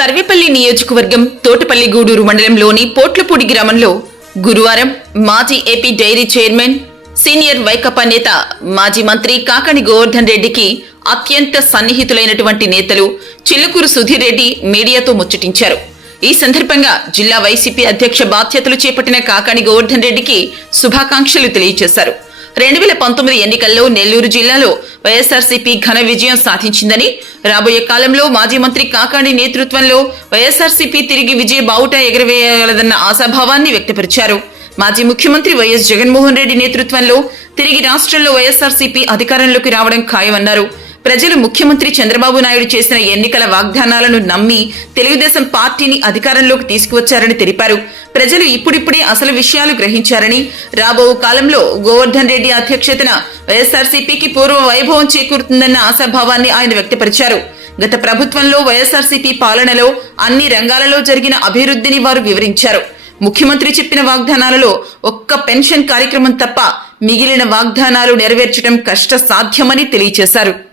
సర్వేపల్లి నియోజకవర్గం తోటపల్లి గూడూరు మండలంలోని పోట్లపూడి గ్రామంలో గురువారం మాజీ ఏపీ డైరీ చైర్మన్ సీనియర్ వైకపా నేత మాజీ మంత్రి కాకాణి గోవర్ధన్ రెడ్డికి అత్యంత సన్నిహితులైనటువంటి నేతలు చిలుకూరు సుధీర్ రెడ్డి మీడియాతో ముచ్చటించారు. ఈ సందర్భంగా జిల్లా వైసీపీ అధ్యక్ష బాధ్యతలు చేపట్టిన కాకాణి గోవర్ధన్ రెడ్డికి శుభాకాంక్షలు తెలియజేశారు. రెండు వేల పంతొమ్మిది ఎన్నికల్లో నెల్లూరు జిల్లాలో వైఎస్ఆర్సీపీ ఘన విజయం సాధించిందని రాబోయే కాలంలో మాజీ మంత్రి కాకాణి నేతృత్వంలో వైఎస్ఆర్సీపీ తిరిగి విజయ బావుట ఎగరవేయగలదన్న ఆశాభావాన్ని వ్యక్తపరిచారు. మాజీ ముఖ్యమంత్రి వైఎస్ జగన్మోహన్ రెడ్డి నేతృత్వంలో తిరిగి రాష్ట్రంలో వైఎస్ఆర్సీపీ అధికారంలోకి రావడం ఖాయమన్నారు. ప్రజలు ముఖ్యమంత్రి చంద్రబాబు నాయుడు చేసిన ఎన్నికల వాగ్దానాలను నమ్మి తెలుగుదేశం పార్టీని అధికారంలోకి తీసుకువచ్చారని తెలిపారు. ప్రజలు ఇప్పుడిప్పుడే అసలు విషయాలు గ్రహించారని రాబో కాలంలో గోవర్ధన్ రెడ్డి అధ్యక్షతన వైఎస్ఆర్సీపీకి పూర్వ వైభవం చేకూరుతుందన్న ఆశాభావాన్ని ఆయన వ్యక్తపరిచారు. గత ప్రభుత్వంలో వైఎస్ఆర్సీపీ పాలనలో అన్ని రంగాలలో జరిగిన అభివృద్ధిని వారు వివరించారు. ముఖ్యమంత్రి చెప్పిన వాగ్దానాలలో ఒక్క పెన్షన్ కార్యక్రమం తప్ప మిగిలిన వాగ్దానాలు నెరవేర్చడం కష్ట సాధ్యమని తెలియజేశారు